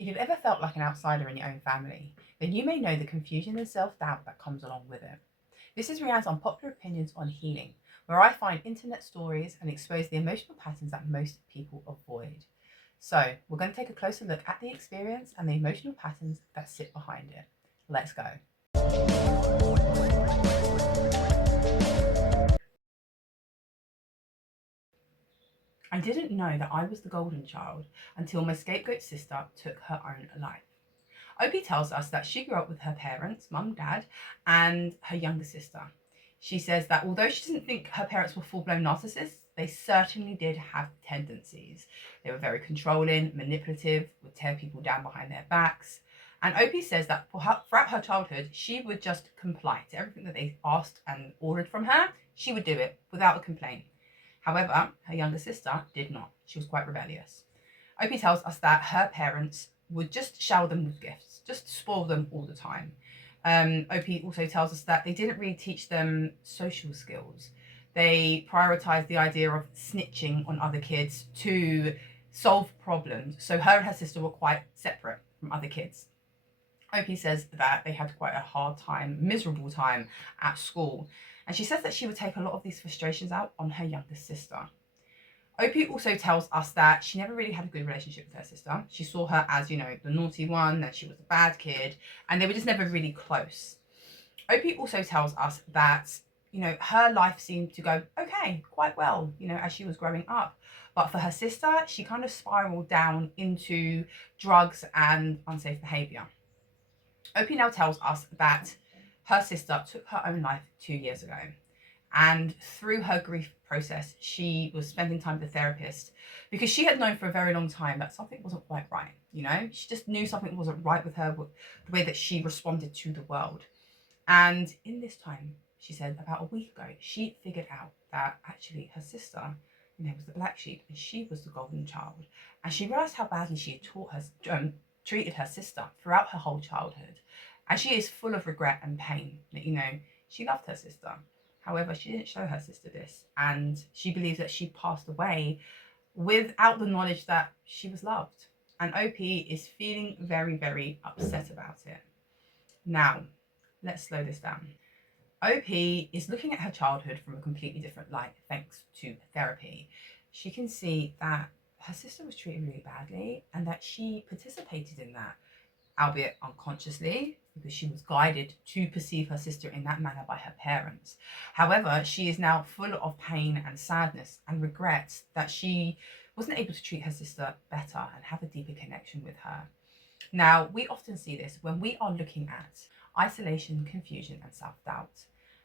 If you've ever felt like an outsider in your own family, then you may know the confusion and self-doubt that comes along with it. This is Rianne's Unpopular Opinions on Healing, where I find internet stories and expose the emotional patterns that most people avoid. So, we're going to take a closer look at the experience and the emotional patterns that sit behind it. Let's go. I didn't know that I was the golden child until my scapegoat sister took her own life. Opie tells us that she grew up with her parents, mum, dad, and her younger sister. She says that although she doesn't think her parents were full-blown narcissists, they certainly did have tendencies. They were very controlling, manipulative, would tear people down behind their backs. And Opie says that throughout her childhood, she would just comply to everything that they asked and ordered from her. She would do it without a complaint. However, her younger sister did not. She was quite rebellious. Opie tells us that her parents would just shower them with gifts, just spoil them all the time. Opie also tells us that they didn't really teach them social skills. They prioritized the idea of snitching on other kids to solve problems. So her and her sister were quite separate from other kids. Opie says that they had quite a hard time, miserable time at school. And she says that she would take a lot of these frustrations out on her younger sister. Opie also tells us that she never really had a good relationship with her sister. She saw her as, the naughty one, that she was a bad kid, and they were just never really close. Opie also tells us that, her life seemed to go okay, quite well, as she was growing up. But for her sister, she kind of spiraled down into drugs and unsafe behaviour. Opie now tells us that her sister took her own life 2 years ago. And through her grief process, she was spending time with a therapist because she had known for a very long time that something wasn't quite right. She just knew something wasn't right with her, the way that she responded to the world. And in this time, she said about a week ago, she figured out that actually her sister, was the black sheep and she was the golden child. And she realized how badly she had treated her sister throughout her whole childhood. And she is full of regret and pain that, she loved her sister. However, she didn't show her sister this, and she believes that she passed away without the knowledge that she was loved. And Opie is feeling very, very upset about it. Now, let's slow this down. Opie is looking at her childhood from a completely different light thanks to therapy. She can see that her sister was treated really badly and that she participated in that, albeit unconsciously, because she was guided to perceive her sister in that manner by her parents. However, she is now full of pain and sadness and regrets that she wasn't able to treat her sister better and have a deeper connection with her. Now, we often see this when we are looking at isolation, confusion, and self-doubt.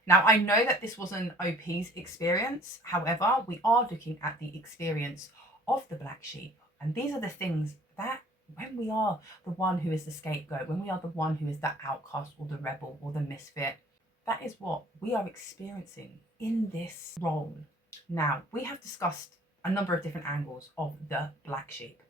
Now, I know that this wasn't OP's experience. However, we are looking at the experience of the black sheep. And these are the things that when we are the one who is the scapegoat, when we are the one who is that outcast or the rebel or the misfit, that is what we are experiencing in this role. Now, we have discussed a number of different angles of the black sheep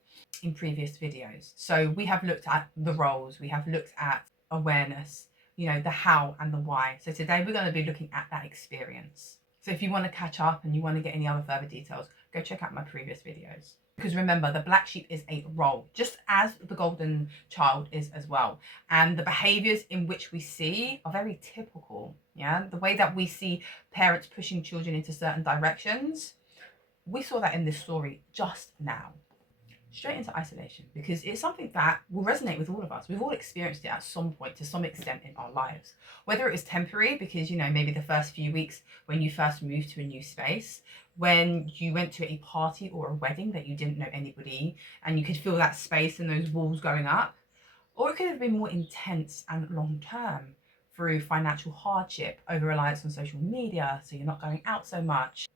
in previous videos. So we have looked at the roles, we have looked at awareness, the how and the why. So today we're going to be looking at that experience. So if you want to catch up and you want to get any other further details, go check out my previous videos. Because remember, the black sheep is a role, just as the golden child is as well. And the behaviors in which we see are very typical. Yeah, the way that we see parents pushing children into certain directions, we saw that in this story just now. Straight into isolation, because it's something that will resonate with all of us. We've all experienced it at some point to some extent in our lives, whether it was temporary because maybe the first few weeks when you first moved to a new space, when you went to a party or a wedding that you didn't know anybody and you could feel that space and those walls going up, or it could have been more intense and long term through financial hardship, over reliance on social media, so you're not going out so much,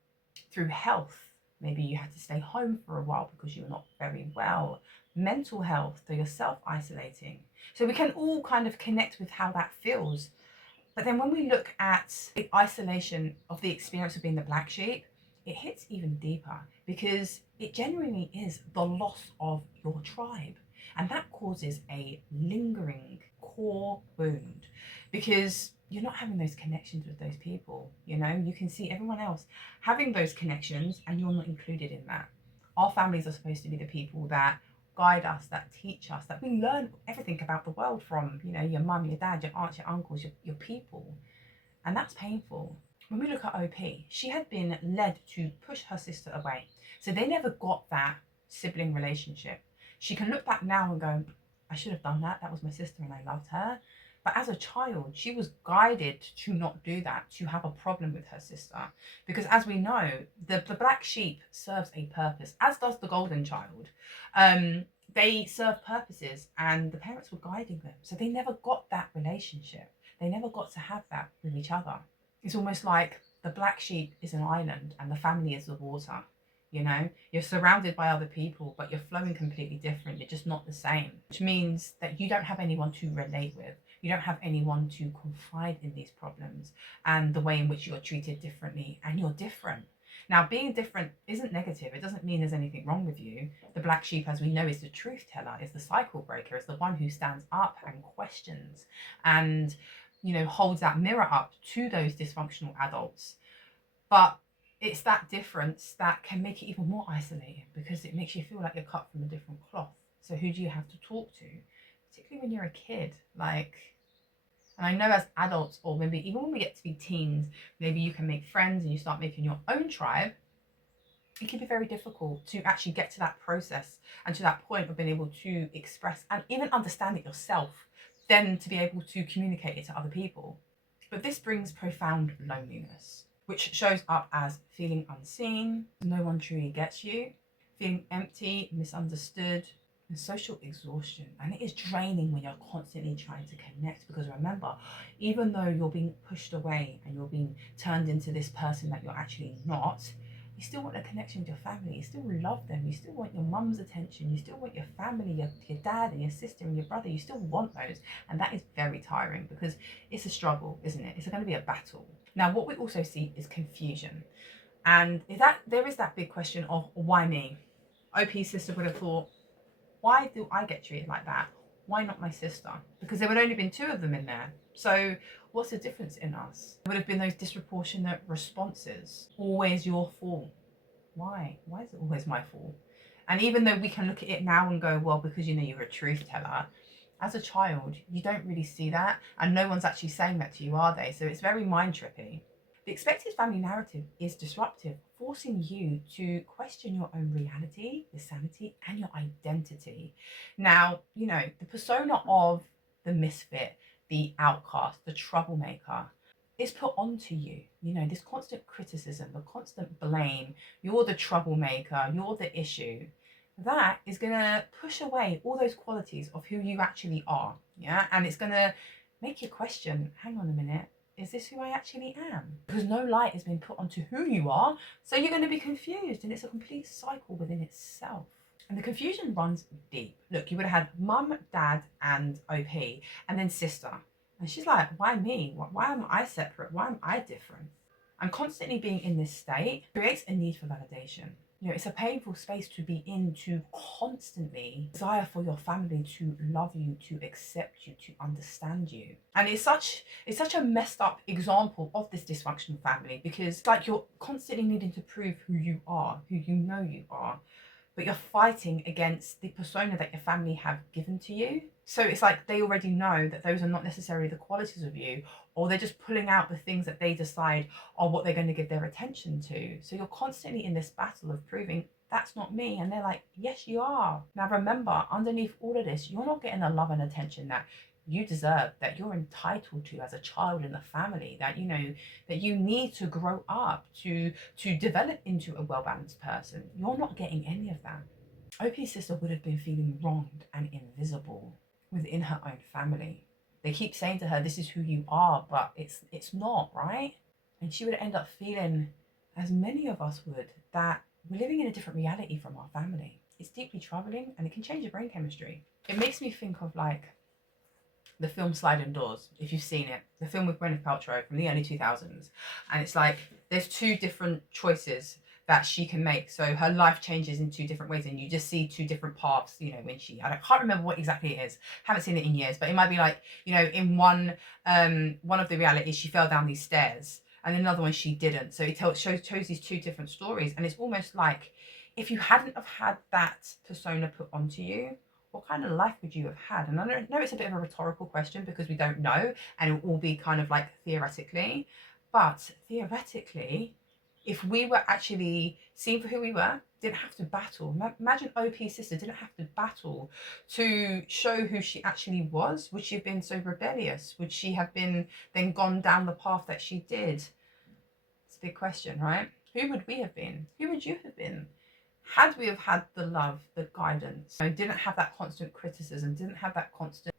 through health. Maybe you had to stay home for a while because you were not very well. Mental health, so you're self-isolating. So we can all kind of connect with how that feels. But then when we look at the isolation of the experience of being the black sheep, it hits even deeper because it genuinely is the loss of your tribe. And that causes a lingering core wound because you're not having those connections with those people. You can see everyone else having those connections and you're not included in that. Our families are supposed to be the people that guide us, that teach us, that we learn everything about the world from, you know, your mum, your dad, your aunts, your uncles, your people. And that's painful. When we look at OP, she had been led to push her sister away. So they never got that sibling relationship. She can look back now and go, I should have done that. That was my sister and I loved her. But as a child, she was guided to not do that, to have a problem with her sister. Because as we know, the black sheep serves a purpose, as does the golden child. They serve purposes and the parents were guiding them. So they never got that relationship. They never got to have that with each other. It's almost like the black sheep is an island and the family is the water. You know, you're surrounded by other people, but you're flowing completely different. You're just not the same, which means that you don't have anyone to relate with. You don't have anyone to confide in these problems and the way in which you're treated differently, and you're different. Now, being different isn't negative. It doesn't mean there's anything wrong with you. The black sheep, as we know, is the truth teller, is the cycle breaker, is the one who stands up and questions and, you know, holds that mirror up to those dysfunctional adults. But it's that difference that can make it even more isolating, because it makes you feel like you're cut from a different cloth. So who do you have to talk to? Particularly when you're a kid, like, and I know as adults, or maybe even when we get to be teens, maybe you can make friends and you start making your own tribe. It can be very difficult to actually get to that process and to that point of being able to express and even understand it yourself, then to be able to communicate it to other people. But this brings profound loneliness, which shows up as feeling unseen, no one truly gets you, feeling empty, misunderstood, and social exhaustion. And it is draining when you're constantly trying to connect, because remember, even though you're being pushed away and you're being turned into this person that you're actually not, you still want a connection with your family. You still love them. You still want your mum's attention. You still want your family, your dad and your sister and your brother. You still want those. And that is very tiring, because it's a struggle, isn't it? It's going to be a battle. Now, what we also see is confusion. And there is that big question of, why me? OP's sister would have thought, why do I get treated like that? Why not my sister? Because there would only been two of them in there. So what's the difference in us? There would have been those disproportionate responses. Always your fault. Why? Why is it always my fault? And even though we can look at it now and go, well, because, you know, you're a truth teller, as a child, you don't really see that. And no one's actually saying that to you, are they? So it's very mind trippy. The expected family narrative is disruptive, forcing you to question your own reality, your sanity, and your identity. Now, you know, the persona of the misfit, the outcast, the troublemaker is put onto you. You know, this constant criticism, the constant blame, you're the troublemaker, you're the issue. That is going to push away all those qualities of who you actually are. Yeah. And it's going to make you question, hang on a minute, is this who I actually am? Because no light has been put onto who you are, so you're going to be confused, and it's a complete cycle within itself. And the confusion runs deep. Look, you would have had mum, dad, and OP, and then sister. And she's like, why me? Why am I separate? Why am I different? And constantly being in this state creates a need for validation. You know, it's a painful space to be in, to constantly desire for your family to love you, to accept you, to understand you. And it's such a messed up example of this dysfunctional family, because it's like you're constantly needing to prove who you are, who you know you are, but you're fighting against the persona that your family have given to you. So it's like they already know that those are not necessarily the qualities of you, or they're just pulling out the things that they decide are what they're going to give their attention to. So you're constantly in this battle of proving that's not me. And they're like, yes, you are. Now, remember, underneath all of this, you're not getting the love and attention that you deserve, that you're entitled to as a child in the family, that, you know, that you need to grow up to develop into a well-balanced person. You're not getting any of that. OP's sister would have been feeling wronged and invisible within her own family. They keep saying to her, this is who you are, but it's not, right? And she would end up feeling, as many of us would, that we're living in a different reality from our family. It's deeply troubling, and it can change your brain chemistry. It makes me think of like the film Sliding Doors, if you've seen it, the film with Gwyneth Paltrow from the early 2000s. And it's like there's two different choices that she can make. So her life changes in two different ways, and you just see two different paths, you know, when I can't remember what exactly it is. Haven't seen it in years, but it might be like, you know, in one of the realities, she fell down these stairs, and another one she didn't. So it shows these two different stories, and it's almost like If you hadn't have had that persona put onto you, what kind of life would you have had? And I know it's a bit of a rhetorical question because we don't know, and it will all be kind of like theoretically. But theoretically, if we were actually seen for who we were, didn't have to battle. Imagine OP's sister didn't have to battle to show who she actually was. Would she have been so rebellious? Would she have been then gone down the path that she did? It's a big question, right? Who would we have been? Who would you have been? Had we have had the love, the guidance, didn't have that constant criticism, didn't have that constant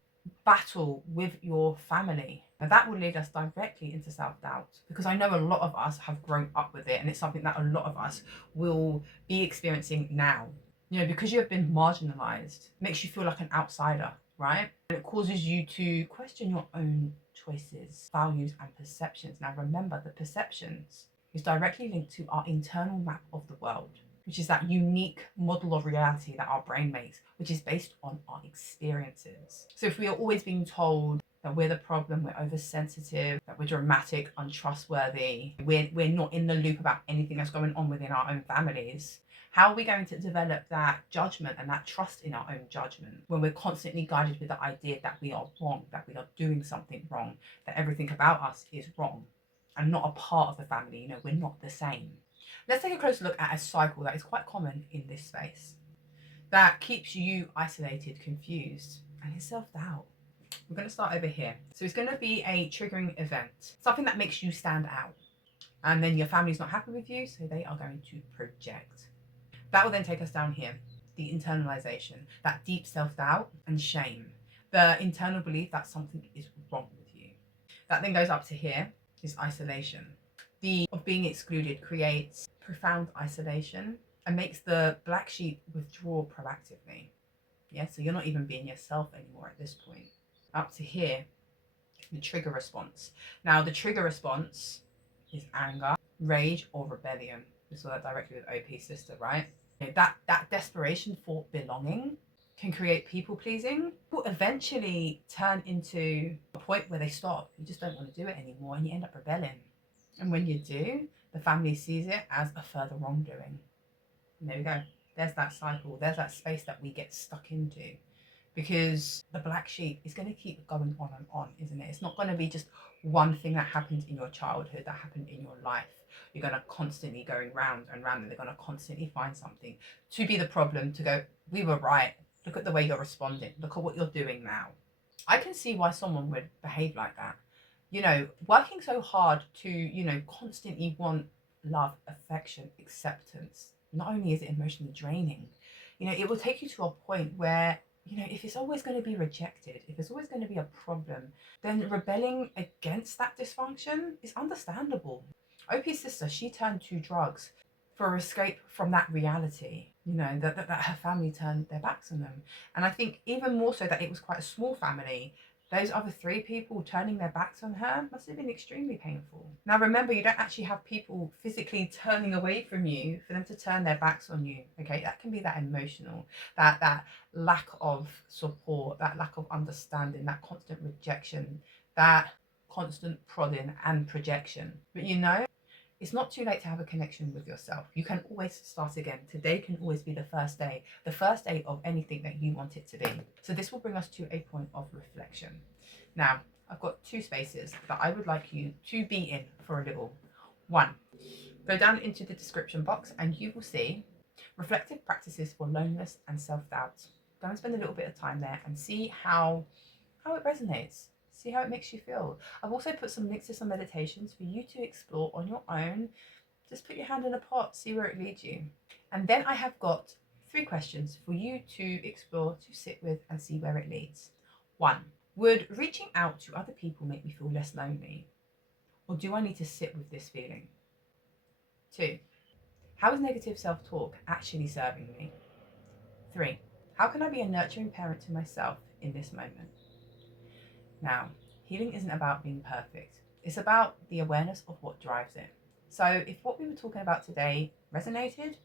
battle with your family. Now that will lead us directly into self-doubt, because I know a lot of us have grown up with it, and it's something that a lot of us will be experiencing now. Because you have been marginalized, it makes you feel like an outsider, right? And it causes you to question your own choices, values, and perceptions. Now remember, the perceptions is directly linked to our internal map of the world, which is that unique model of reality that our brain makes, which is based on our experiences. So if we are always being told that we're the problem, we're oversensitive, that we're dramatic, untrustworthy, we're not in the loop about anything that's going on within our own families, how are we going to develop that judgment and that trust in our own judgment when we're constantly guided with the idea that we are wrong, that we are doing something wrong, that everything about us is wrong and not a part of the family? We're not the same. Let's take a closer look at a cycle that is quite common in this space that keeps you isolated, confused, and it's self-doubt. We're going to start over here. So it's going to be a triggering event, something that makes you stand out. And then your family's not happy with you, so they are going to project. That will then take us down here, the internalization, that deep self-doubt and shame, the internal belief that something is wrong with you. That then goes up to here, is isolation. The of being excluded creates profound isolation and makes the black sheep withdraw proactively. Yeah, so you're not even being yourself anymore at this point. Up to here, the trigger response. Now, the trigger response is anger, rage, or rebellion. We saw that directly with OP's sister, right? That desperation for belonging can create people pleasing, will eventually turn into a point where they stop. You just don't want to do it anymore, and you end up rebelling. And when you do, the family sees it as a further wrongdoing. And there we go. There's that cycle. There's that space that we get stuck into. Because the black sheep is going to keep going on and on, isn't it? It's not going to be just one thing that happened in your childhood, that happened in your life. You're going to constantly going round and round, and they're going to constantly find something to be the problem, to go, we were right. Look at the way you're responding. Look at what you're doing now. I can see why someone would behave like that. Working so hard to, constantly want love, affection, acceptance. Not only is it emotionally draining, it will take you to a point where, if it's always going to be rejected, if it's always going to be a problem, then rebelling against that dysfunction is understandable. OP's sister, she turned to drugs for escape from that reality, that her family turned their backs on them. And I think even more so that it was quite a small family. Those other 3 people turning their backs on her must have been extremely painful. Now remember, you don't actually have people physically turning away from you for them to turn their backs on you, okay? That can be that emotional, that lack of support, that lack of understanding, that constant rejection, that constant prodding and projection. But it's not too late to have a connection with yourself. You can always start again. Today can always be the first day of anything that you want it to be. So this will bring us to a point of reflection. Now, I've got 2 spaces that I would like you to be in for a little. 1, go down into the description box and you will see reflective practices for loneliness and self-doubt. Go and spend a little bit of time there and see how it resonates. See how it makes you feel. I've also put some links to some meditations for you to explore on your own. Just put your hand in a pot, see where it leads you. And then I have got 3 questions for you to explore, to sit with, and see where it leads. 1, would reaching out to other people make me feel less lonely? Or do I need to sit with this feeling? 2, how is negative self-talk actually serving me? 3, how can I be a nurturing parent to myself in this moment? Now, healing isn't about being perfect. It's about the awareness of what drives it. So if what we were talking about today resonated,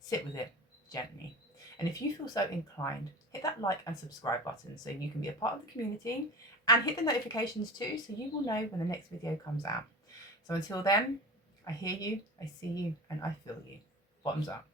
sit with it gently. And if you feel so inclined, hit that like and subscribe button so you can be a part of the community, and hit the notifications too so you will know when the next video comes out. So until then, I hear you, I see you, and I feel you. Bottoms up.